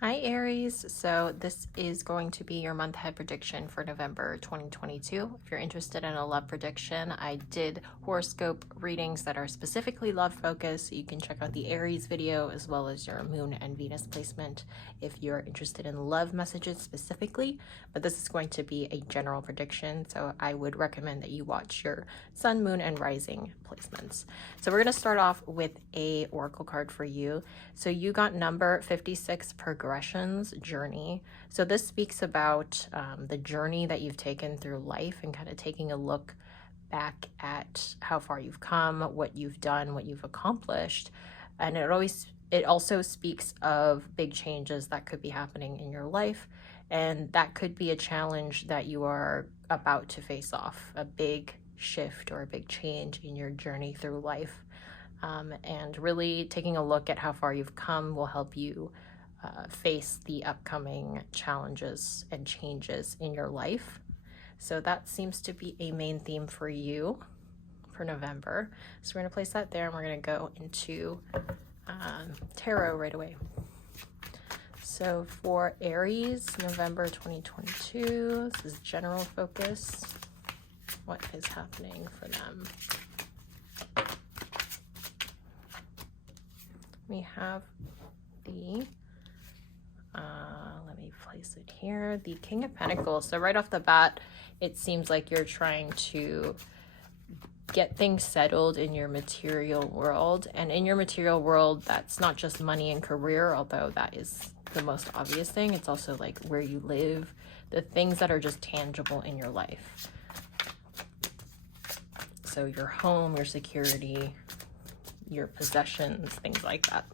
Hi Aries, so this is going to be your month ahead prediction for November 2022. If you're interested in a love prediction, I did horoscope readings that are specifically love focused, so you can check out the Aries video as well as your moon and Venus placement if you're interested in love messages specifically, but this is going to be a general prediction, so I would recommend that you watch your sun, moon, and rising placements. So we're going to start off with a oracle card for you. So you got number 56, Progressions Journey. So this speaks about the journey that you've taken through life and kind of taking a look back at how far you've come, what you've done, what you've accomplished. And it also speaks of big changes that could be happening in your life. And that could be a challenge that you are about to face off, a big shift or a big change in your journey through life. And really taking a look at how far you've come will help you face the upcoming challenges and changes in your life. So that seems to be a main theme for you for November. So we're going to place that there and we're going to go into tarot right away. So for Aries, November 2022, this is general focus. What is happening for them? We have the, let me place it here, the King of Pentacles. So right off the bat, it seems like you're trying to get things settled in your material world. And in your material world, that's not just money and career, although that is the most obvious thing. It's also like where you live, the things that are just tangible in your life. So your home, your security, your possessions, things like that.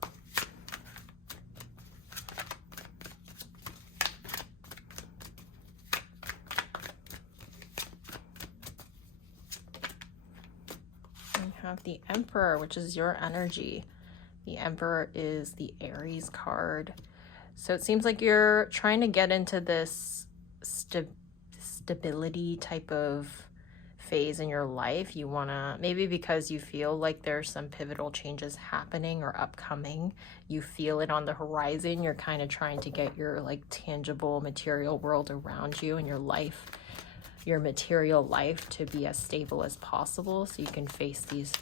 We have the Emperor, which is your energy. The Emperor is the Aries card. So it seems like you're trying to get into this stability type of phase in your life. You want to, maybe because you feel like there's some pivotal changes happening or upcoming, you feel it on the horizon, you're kind of trying to get your like tangible material world around you and your life, your material life, to be as stable as possible so you can face these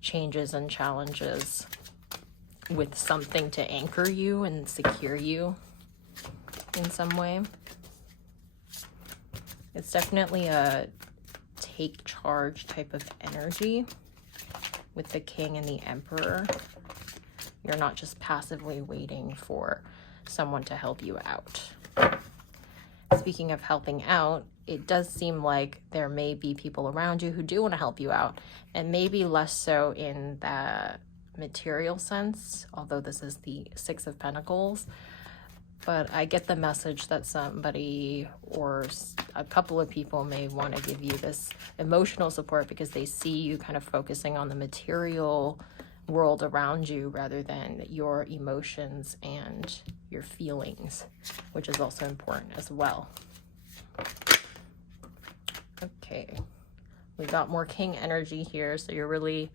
changes and challenges with something to anchor you and secure you in some way. It's definitely a take charge type of energy with the King and the Emperor. You're not just passively waiting for someone to help you out. Speaking of helping out, it does seem like there may be people around you who do want to help you out, and maybe less so in the material sense, although this is the Six of Pentacles. But I get the message that somebody or a couple of people may want to give you this emotional support because they see you kind of focusing on the material world around you rather than your emotions and your feelings, which is also important as well. Okay, we got more King energy here, so you're really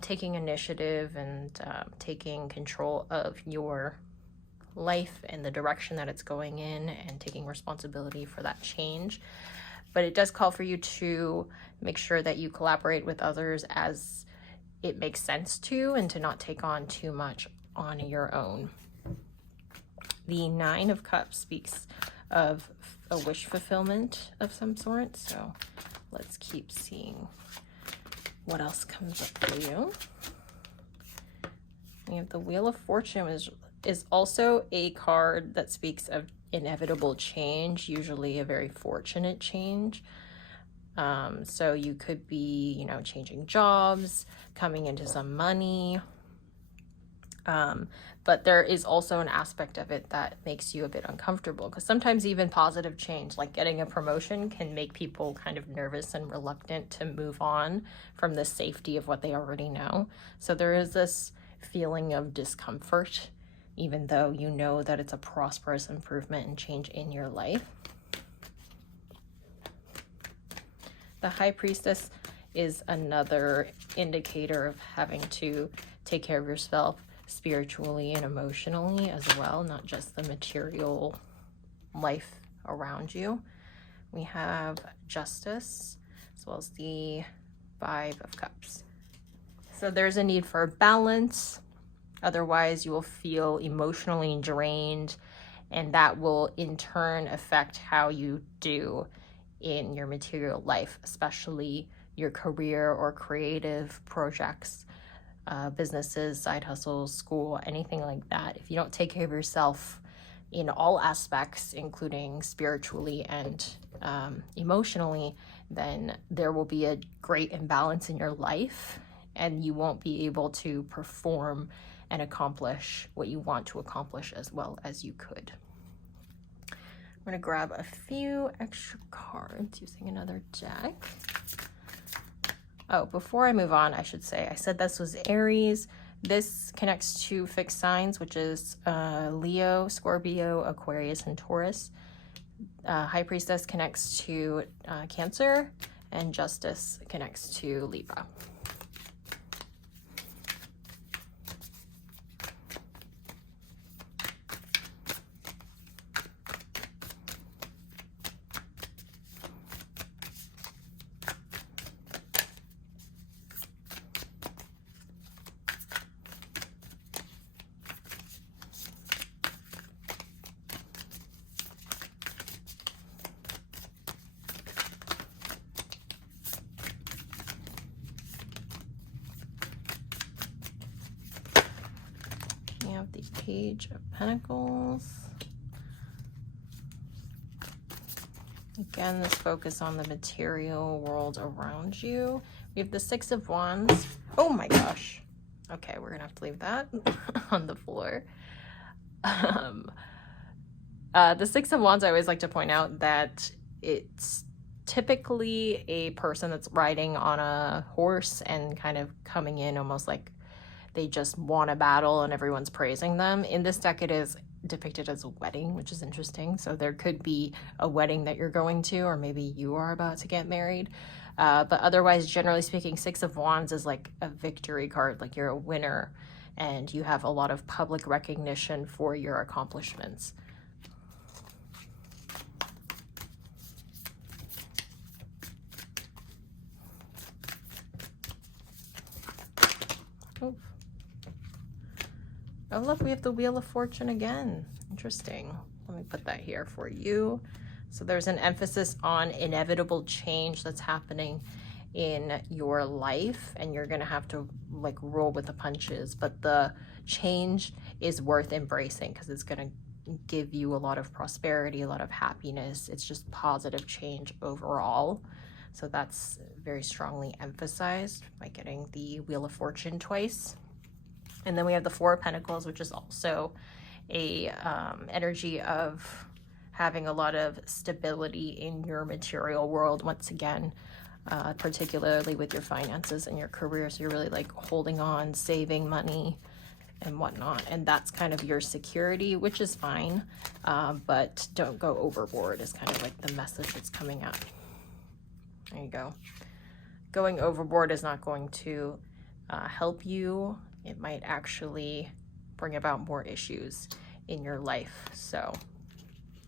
taking initiative and taking control of your life and the direction that it's going in and taking responsibility for that change. But it does call for you to make sure that you collaborate with others as it makes sense to, and to not take on too much on your own. The Nine of Cups speaks of a wish fulfillment of some sort, so let's keep seeing what else comes up for you. We have the Wheel of Fortune, which is also a card that speaks of inevitable change, usually a very fortunate change. So you could be, you know, changing jobs, coming into some money. But there is also an aspect of it that makes you a bit uncomfortable, because sometimes even positive change, like getting a promotion, can make people kind of nervous and reluctant to move on from the safety of what they already know. So there is this feeling of discomfort, even though you know that it's a prosperous improvement and change in your life. The High Priestess is another indicator of having to take care of yourself, spiritually and emotionally as well, not just the material life around you. We have Justice, as well as the Five of Cups. So there's a need for balance. Otherwise, you will feel emotionally drained, and that will in turn affect how you do in your material life, especially your career or creative projects, businesses, side hustles, school, anything like that. If you don't take care of yourself in all aspects, including spiritually and emotionally, then there will be a great imbalance in your life, and you won't be able to perform and accomplish what you want to accomplish as well as you could. I'm going to grab a few extra cards using another deck. Oh, before I move on, I should say, I said this was Aries. This connects to fixed signs, which is Leo, Scorpio, Aquarius, and Taurus. High Priestess connects to Cancer, and Justice connects to Libra. We have the Page of Pentacles. Again, this focus on the material world around you. We have the Six of Wands. Oh my gosh. Okay, we're gonna have to leave that on the floor. The Six of Wands, I always like to point out that it's typically a person that's riding on a horse and kind of coming in almost like they just won a battle and everyone's praising them. In this deck, it is depicted as a wedding, which is interesting. So there could be a wedding that you're going to, or maybe you are about to get married. But otherwise, generally speaking, Six of Wands is like a victory card, like you're a winner and you have a lot of public recognition for your accomplishments. Oh. Oh, look, we have the Wheel of Fortune again. Interesting. Let me put that here for you. So there's an emphasis on inevitable change that's happening in your life, and you're going to have to like roll with the punches. But the change is worth embracing because it's going to give you a lot of prosperity, a lot of happiness. It's just positive change overall. So that's very strongly emphasized by getting the Wheel of Fortune twice. And then we have the Four of Pentacles, which is also a energy of having a lot of stability in your material world, once again, particularly with your finances and your career. So you're really like holding on, saving money and whatnot. And that's kind of your security, which is fine, but don't go overboard is kind of like the message that's coming out. There you go. Going overboard is not going to help you. It might actually bring about more issues in your life. So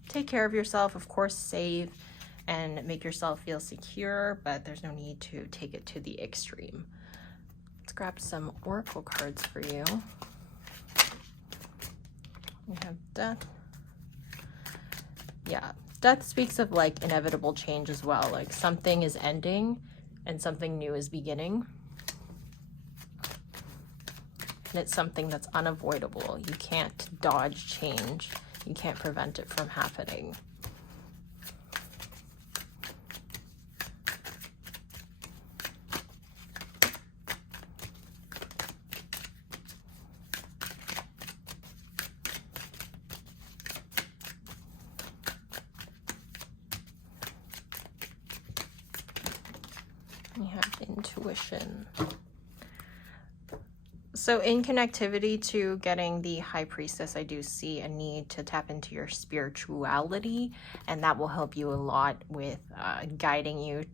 take care of yourself. Of course, save and make yourself feel secure, but there's no need to take it to the extreme. Let's grab some oracle cards for you. We have Death. Yeah, Death speaks of like inevitable change as well. Like something is ending and something new is beginning. And it's something that's unavoidable. You can't dodge change. You can't prevent it from happening. We have Intuition. So in connectivity to getting the High Priestess, I do see a need to tap into your spirituality, and that will help you a lot with guiding you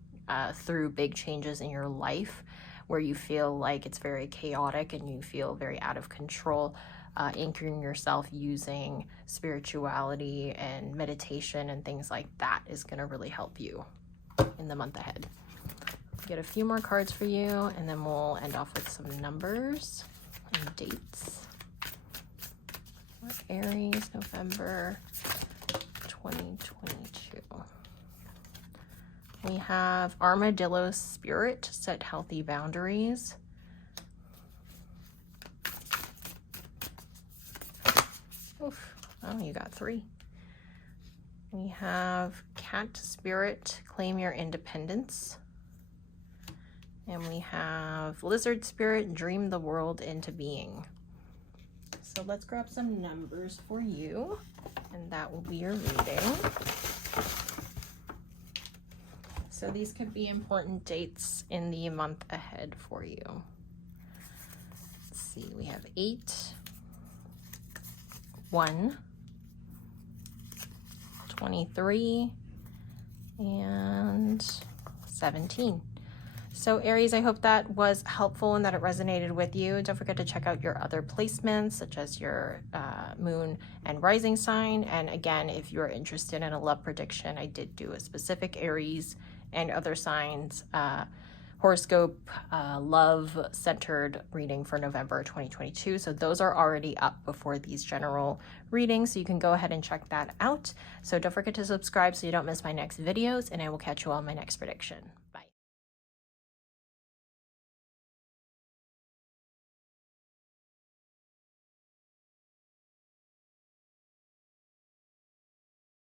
through big changes in your life, where you feel like it's very chaotic and you feel very out of control, anchoring yourself using spirituality and meditation and things like that is going to really help you in the month ahead. Get a few more cards for you, and then we'll end off with some numbers and dates. Aries, November 2022. We have Armadillo Spirit, set healthy boundaries. Oof, oh, you got 3. We have Cat Spirit, claim your independence. And we have Lizard Spirit, dream the world into being. So let's grab some numbers for you, and that will be your reading. So these could be important dates in the month ahead for you. Let's see, we have 8, 1, 23, and 17. So Aries, I hope that was helpful and that it resonated with you. Don't forget to check out your other placements, such as your moon and rising sign. And again, if you're interested in a love prediction, I did do a specific Aries and other signs horoscope love-centered reading for November 2022. So those are already up before these general readings, so you can go ahead and check that out. So don't forget to subscribe so you don't miss my next videos, and I will catch you on my next prediction.